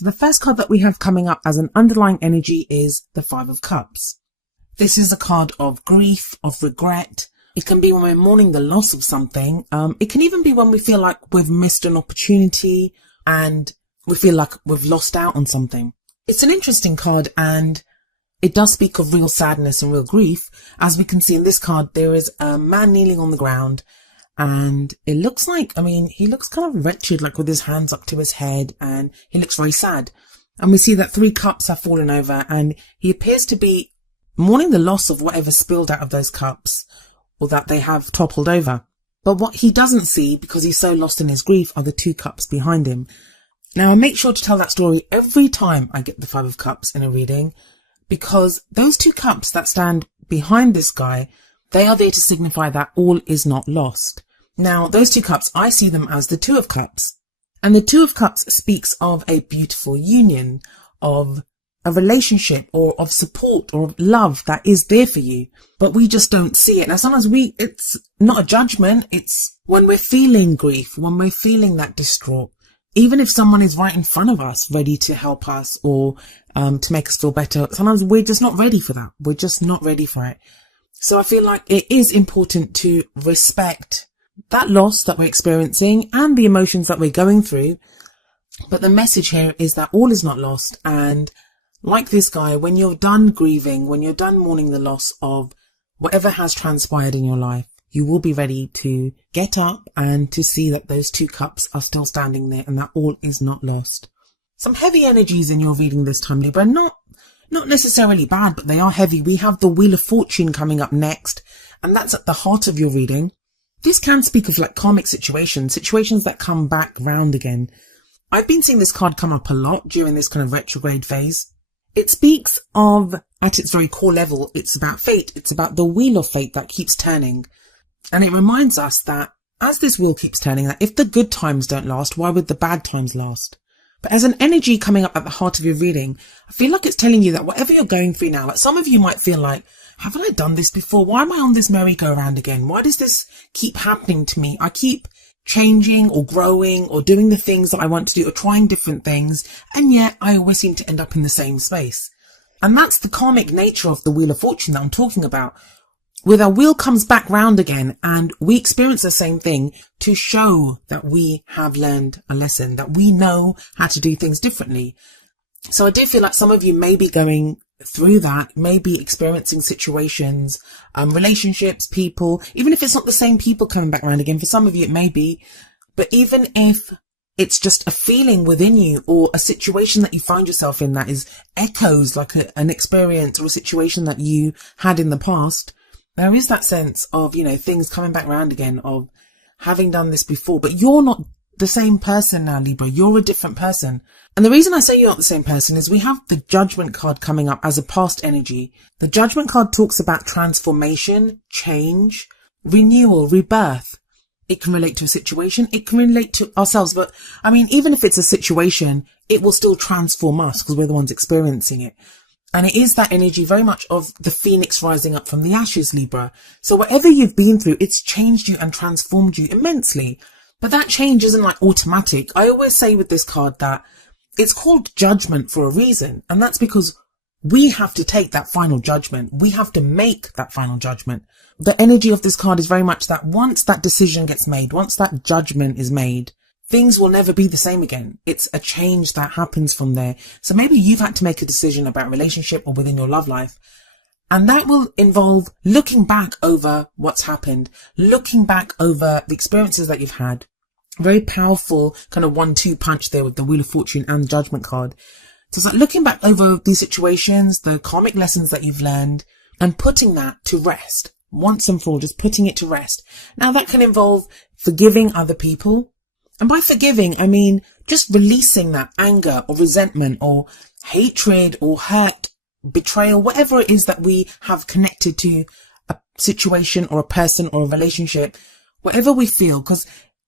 So the first card that we have coming up as an underlying energy is the Five of Cups. This is a card of grief, of regret. It can be when we're mourning the loss of something. It can even be when we feel like we've missed an opportunity and we feel like we've lost out on something. It's an interesting card, and it does speak of real sadness and real grief. As we can see in this card, there is a man kneeling on the ground, and it looks like, he looks kind of wretched, like with his hands up to his head, and he looks very sad. And we see that 3 cups have fallen over, and he appears to be mourning the loss of whatever spilled out of those cups, or that they have toppled over. But what he doesn't see, because he's so lost in his grief, are the 2 cups behind him. Now, I make sure to tell that story every time I get the 5 of Cups in a reading, because those 2 cups that stand behind this guy, they are there to signify that all is not lost. Now, those 2 cups, I see them as the 2 of Cups. And the 2 of Cups speaks of a beautiful union, of a relationship, or of support, or of love that is there for you, but we just don't see it. Now, sometimes it's not a judgment. It's when we're feeling grief, when we're feeling that distraught, even if someone is right in front of us, ready to help us or to make us feel better, sometimes we're just not ready for that. We're just not ready for it. So I feel like it is important to respect that loss that we're experiencing and the emotions that we're going through. But the message here is that all is not lost. And like this guy, when you're done grieving, when you're done mourning the loss of whatever has transpired in your life, you will be ready to get up and to see that those 2 cups are still standing there and that all is not lost. Some heavy energies in your reading this time, Libra. Not necessarily bad, but they are heavy. We have the Wheel of Fortune coming up next, and that's at the heart of your reading. This can speak of like karmic situations that come back round again. I've been seeing this card come up a lot during this kind of retrograde phase. It speaks of, at its very core level, it's about fate. It's about the wheel of fate that keeps turning. And it reminds us that as this wheel keeps turning, that if the good times don't last, why would the bad times last? But as an energy coming up at the heart of your reading, I feel like it's telling you that whatever you're going through now, like some of you might feel like, haven't I done this before? Why am I on this merry-go-round again? Why does this keep happening to me? I keep changing or growing or doing the things that I want to do or trying different things, and yet I always seem to end up in the same space. And that's the karmic nature of the Wheel of Fortune that I'm talking about, where our wheel comes back round again and we experience the same thing to show that we have learned a lesson, that we know how to do things differently. So I do feel like some of you may be going through that, may be experiencing situations, relationships, people, even if it's not the same people coming back around again. For some of you it may be, but even if it's just a feeling within you or a situation that you find yourself in that is echoes like an experience or a situation that you had in the past, there is that sense of, things coming back around again, of having done this before, but you're not the same person now, Libra. You're a different person. And the reason I say you're not the same person is we have the Judgment card coming up as a past energy. The Judgment card talks about transformation, change, renewal, rebirth. It can relate to a situation. It can relate to ourselves. But even if it's a situation, it will still transform us because we're the ones experiencing it. And it is that energy very much of the phoenix rising up from the ashes, Libra. So whatever you've been through, it's changed you and transformed you immensely. But that change isn't like automatic. I always say with this card that it's called judgment for a reason. And that's because we have to take that final judgment. We have to make that final judgment. The energy of this card is very much that once that decision gets made, once that judgment is made, things will never be the same again. It's a change that happens from there. So maybe you've had to make a decision about a relationship or within your love life. And that will involve looking back over what's happened, looking back over the experiences that you've had. Very powerful kind of 1-2 punch there with the Wheel of Fortune and the Judgment card. So it's like looking back over these situations, the karmic lessons that you've learned, and putting that to rest. Once and for all, just putting it to rest. Now that can involve forgiving other people. And by forgiving, I mean just releasing that anger or resentment or hatred or hurt, betrayal, whatever it is that we have connected to a situation or a person or a relationship, whatever we feel, because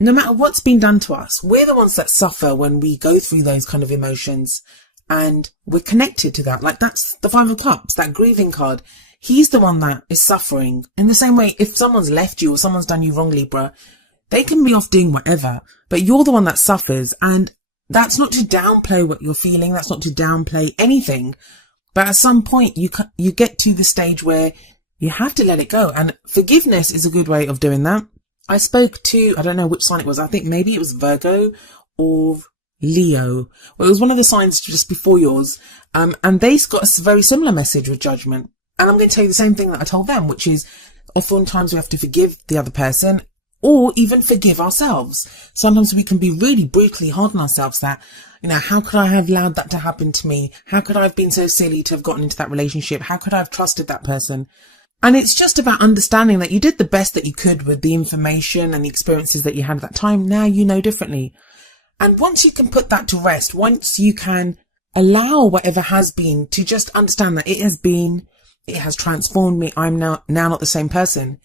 no matter what's been done to us, we're the ones that suffer when we go through those kind of emotions, and we're connected to that. Like that's the Five of Cups, that grieving card. He's the one that is suffering. In the same way, if someone's left you or someone's done you wrong, Libra, they can be off doing whatever, but you're the one that suffers. And That's not to downplay what you're feeling. That's not to downplay anything. But at some point, you get to the stage where you have to let it go. And forgiveness is a good way of doing that. I spoke to, I don't know which sign it was. I think maybe it was Virgo or Leo. Well, it was one of the signs just before yours. And they got a very similar message with judgment. And I'm going to tell you the same thing that I told them, which is oftentimes we have to forgive the other person or even forgive ourselves. Sometimes we can be really brutally hard on ourselves that, how could I have allowed that to happen to me? How could I have been so silly to have gotten into that relationship? How could I have trusted that person? And it's just about understanding that you did the best that you could with the information and the experiences that you had at that time. Now you know differently. And once you can put that to rest, once you can allow whatever has been to just understand that it has transformed me. I'm now not the same person.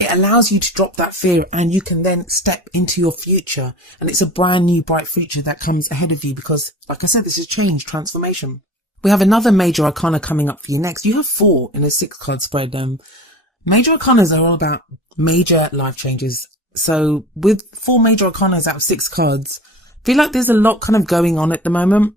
It allows you to drop that fear and you can then step into your future. And it's a brand new bright future that comes ahead of you because, like I said, this is change, transformation. We have another major arcana coming up for you next. You have 4 in a 6-card spread. Major arcanas are all about major life changes. So with 4 major arcanas out of 6 cards, I feel like there's a lot kind of going on at the moment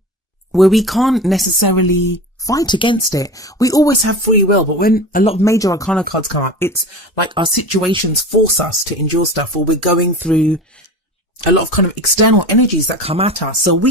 where we can't necessarily fight against it. We always have free will, but when a lot of major arcana cards come up, it's like our situations force us to endure stuff, or we're going through a lot of kind of external energies that come at us. So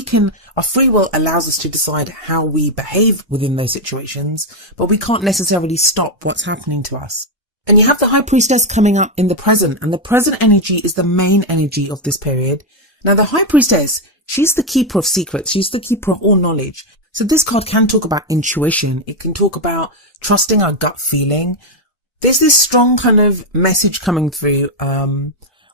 our free will allows us to decide how we behave within those situations, but we can't necessarily stop what's happening to us. And you have the High Priestess coming up in the present, and the present energy is the main energy of this period. Now, the High Priestess, she's the keeper of secrets. She's the keeper of all knowledge. So this card can talk about intuition. It can talk about trusting our gut feeling. There's this strong kind of message coming through,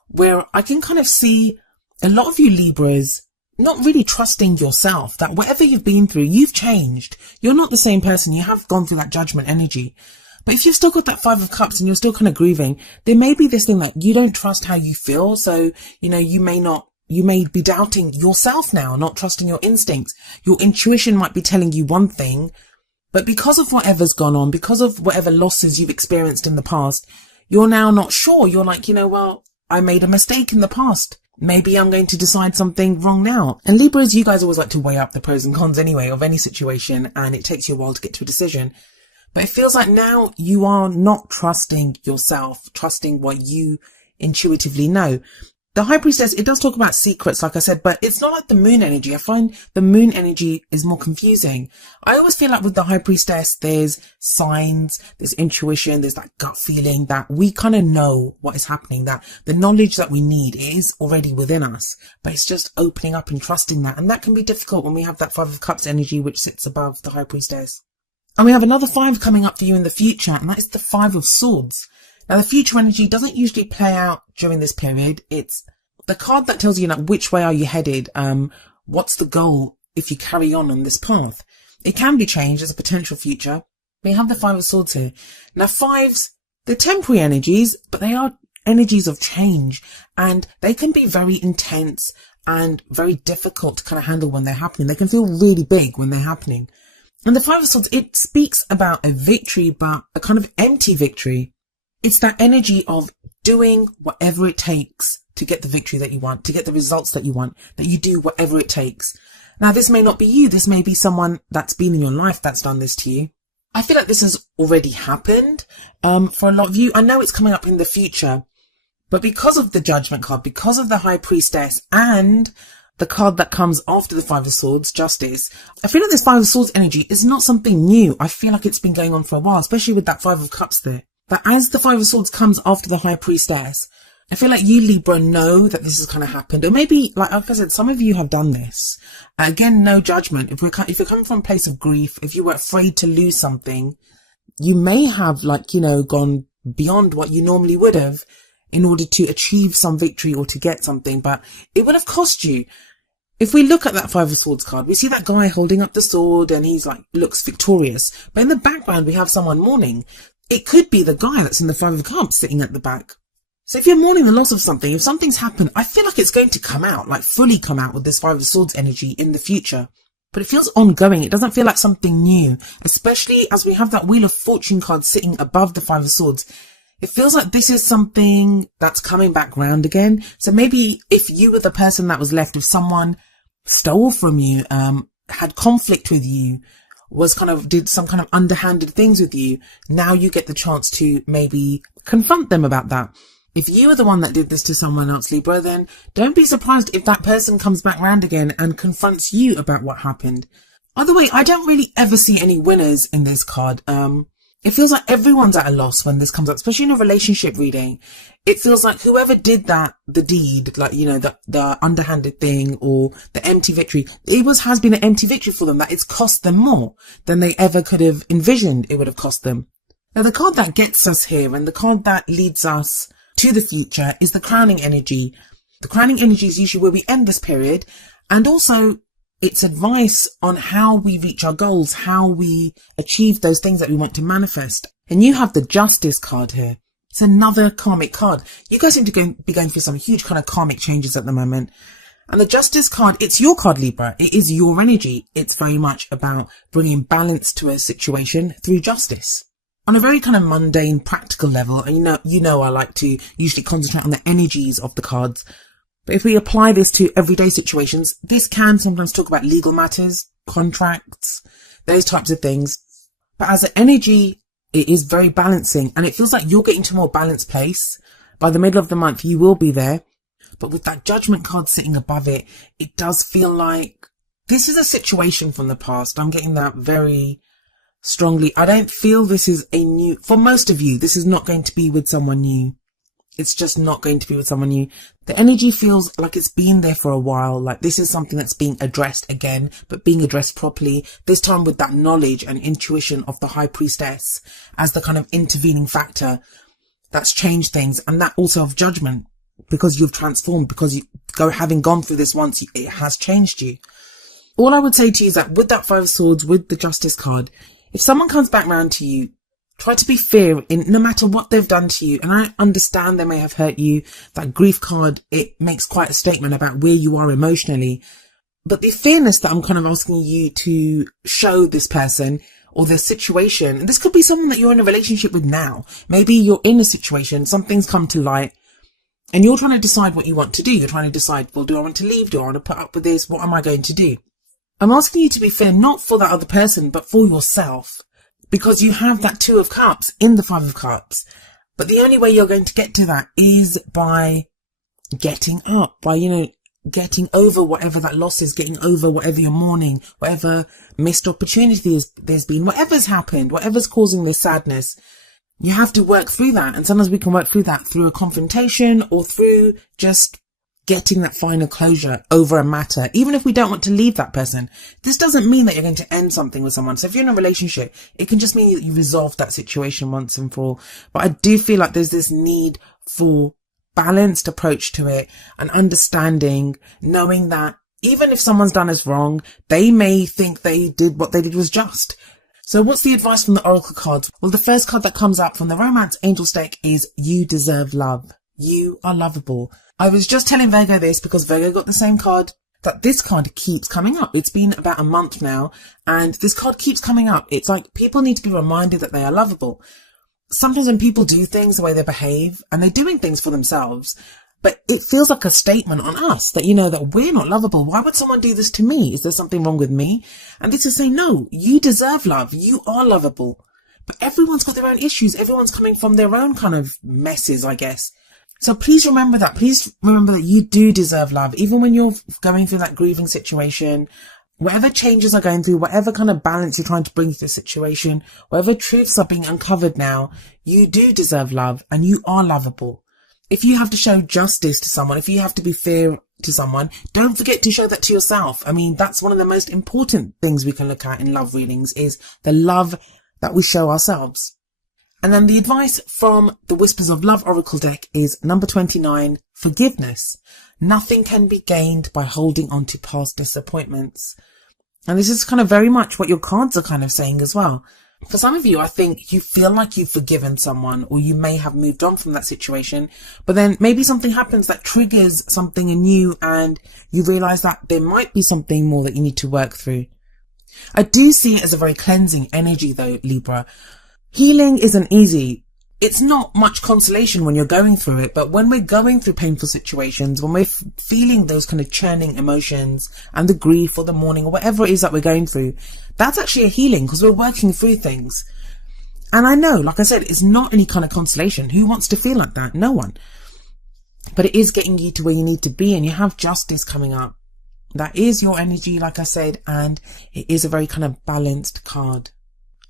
where I can kind of see a lot of you Libras not really trusting yourself, that whatever you've been through, you've changed. You're not the same person. You have gone through that judgment energy. But if you've still got that 5 of Cups and you're still kind of grieving, there may be this thing that you don't trust how you feel. So, you may be doubting yourself now, not trusting your instincts. Your intuition might be telling you one thing, but because of whatever's gone on, because of whatever losses you've experienced in the past, you're now not sure. You're like, well, I made a mistake in the past. Maybe I'm going to decide something wrong now. And Libras, you guys always like to weigh up the pros and cons anyway of any situation, and it takes you a while to get to a decision. But it feels like now you are not trusting yourself, trusting what you intuitively know. The High Priestess, it does talk about secrets, like I said, but it's not like the moon energy. I find the moon energy is more confusing. I always feel like with the High Priestess, there's signs, there's intuition, there's that gut feeling that we kind of know what is happening, that the knowledge that we need is already within us, but it's just opening up and trusting that. And that can be difficult when we have that 5 of Cups energy, which sits above the High Priestess. And we have another 5 coming up for you in the future, and that is the 5 of Swords. Now, the future energy doesn't usually play out during this period. It's the card that tells you, which way are you headed? What's the goal if you carry on this path? It can be changed as a potential future. We have the 5 of Swords here. Now, 5s, they're temporary energies, but they are energies of change, and they can be very intense and very difficult to kind of handle when they're happening. They can feel really big when they're happening. And the 5 of Swords, it speaks about a victory, but a kind of empty victory. It's that energy of doing whatever it takes to get the victory that you want, to get the results that you want, that you do whatever it takes. Now, this may not be you. This may be someone that's been in your life that's done this to you. I feel like this has already happened for a lot of you. I know it's coming up in the future, but because of the Judgment card, because of the High Priestess and the card that comes after the 5 of Swords, Justice, I feel like this 5 of Swords energy is not something new. I feel like it's been going on for a while, especially with that 5 of Cups there. But as the 5 of Swords comes after the High Priestess, I feel like you, Libra, know that this has kind of happened. Or maybe, like I said, some of you have done this. Again, no judgment. If you're coming from a place of grief, if you were afraid to lose something, you may have, gone beyond what you normally would have in order to achieve some victory or to get something, but it would have cost you. If we look at that 5 of Swords card, we see that guy holding up the sword and he's looks victorious. But in the background, we have someone mourning. It could be the guy that's in the 5 of Cups sitting at the back. So if you're mourning the loss of something, if something's happened, I feel like it's going to come out, fully come out with this 5 of Swords energy in the future. But it feels ongoing. It doesn't feel like something new, especially as we have that Wheel of Fortune card sitting above the 5 of Swords. It feels like this is something that's coming back round again. So maybe if you were the person that was left, if someone stole from you, had conflict with you, did some kind of underhanded things with you. Now you get the chance to maybe confront them about that. If you are the one that did this to someone else, Libra, then don't be surprised if that person comes back round again and confronts you about what happened. Either way, I don't really ever see any winners in this card. It feels like everyone's at a loss when this comes up, especially in a relationship reading. It feels like whoever did the deed, like, the underhanded thing or the empty victory, has been an empty victory for them, that it's cost them more than they ever could have envisioned it would have cost them. Now, the card that gets us here and the card that leads us to the future is the crowning energy. The crowning energy is usually where we end this period, and also it's advice on how we reach our goals, how we achieve those things that we want to manifest. And you have the Justice card here. It's another karmic card. You guys seem to be going through some huge kind of karmic changes at the moment. And the Justice card, it's your card, Libra. It is your energy. It's very much about bringing balance to a situation through justice. On a very kind of mundane, practical level, and you know I like to usually concentrate on the energies of the cards. But if we apply this to everyday situations, this can sometimes talk about legal matters, contracts, those types of things. But as an energy, it is very balancing, and it feels like you're getting to a more balanced place. By the middle of the month, you will be there. But with that Judgment card sitting above it, it does feel like this is a situation from the past. I'm getting that very strongly. I don't feel this is for most of you, this is not going to be with someone new. It's just not going to be with someone new. The energy feels like it's been there for a while. Like this is something that's being addressed again, but being addressed properly. This time with that knowledge and intuition of the High Priestess as the kind of intervening factor that's changed things. And that also of Judgment, because you've transformed, because having gone through this once, it has changed you. All I would say to you is that with that Five of Swords, with the Justice card, if someone comes back round to you, try to be fair in no matter what they've done to you. And I understand they may have hurt you. That Grief card, it makes quite a statement about where you are emotionally. But the fairness that I'm kind of asking you to show this person or their situation, and this could be someone that you're in a relationship with now. Maybe you're in a situation, something's come to light, and you're trying to decide what you want to do. You're trying to decide, well, do I want to leave? Do I want to put up with this? What am I going to do? I'm asking you to be fair, not for that other person, but for yourself. Because you have that Two of Cups in the Five of Cups. But the only way you're going to get to that is by getting up, by, getting over whatever that loss is, getting over whatever you're mourning, whatever missed opportunities there's been, whatever's happened, whatever's causing this sadness. You have to work through that. And sometimes we can work through that through a confrontation or through just getting that final closure over a matter, even if we don't want to leave that person. This doesn't mean that you're going to end something with someone. So if you're in a relationship, it can just mean that you resolve that situation once and for all. But I do feel like there's this need for balanced approach to it and understanding, knowing that even if someone's done us wrong, they may think what they did was just. So what's the advice from the Oracle cards? Well, the first card that comes up from the Romance Angels deck is You Deserve Love. You are lovable. I was just telling Virgo this because Virgo got the same card, that this card keeps coming up. It's been about a month now, and this card keeps coming up. It's like people need to be reminded that they are lovable. Sometimes when people do things the way they behave, and they're doing things for themselves, but it feels like a statement on us that, that we're not lovable. Why would someone do this to me? Is there something wrong with me? And this is saying, no, you deserve love. You are lovable. But everyone's got their own issues. Everyone's coming from their own kind of messes, I guess. So please remember that. Please remember that you do deserve love. Even when you're going through that grieving situation, whatever changes are going through, whatever kind of balance you're trying to bring to the situation, whatever truths are being uncovered now, you do deserve love and you are lovable. If you have to show justice to someone, if you have to be fair to someone, don't forget to show that to yourself. I mean, that's one of the most important things we can look at in love readings is the love that we show ourselves. And then the advice from the Whispers of Love Oracle deck is number 29, forgiveness. Nothing can be gained by holding on to past disappointments. And this is kind of very much what your cards are kind of saying as well. For some of you, I think you feel like you've forgiven someone, or you may have moved on from that situation, but then maybe something happens that triggers something in you and you realize that there might be something more that you need to work through. I do see it as a very cleansing energy though, Libra. Healing isn't easy. it's not much consolation when you're going through it, but when we're going through painful situations, when we're feeling those kind of churning emotions and the grief or the mourning or whatever it is that we're going through, that's actually a healing because we're working through things. And I know, like I said, it's not any kind of consolation. Who wants to feel like that? No one. But it is getting you to where you need to be, and you have justice coming up. That is your energy, like I said, and it is a very kind of balanced card.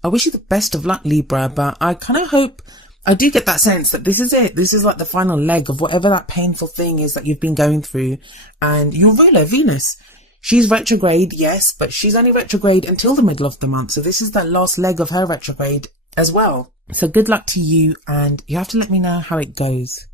I wish you the best of luck, Libra, but I kind of hope, I do get that sense that this is it. This is like the final leg of whatever that painful thing is that you've been going through. And your ruler, Venus, she's retrograde, yes, but she's only retrograde until the middle of the month. So this is the last leg of her retrograde as well. So good luck to you, and you have to let me know how it goes.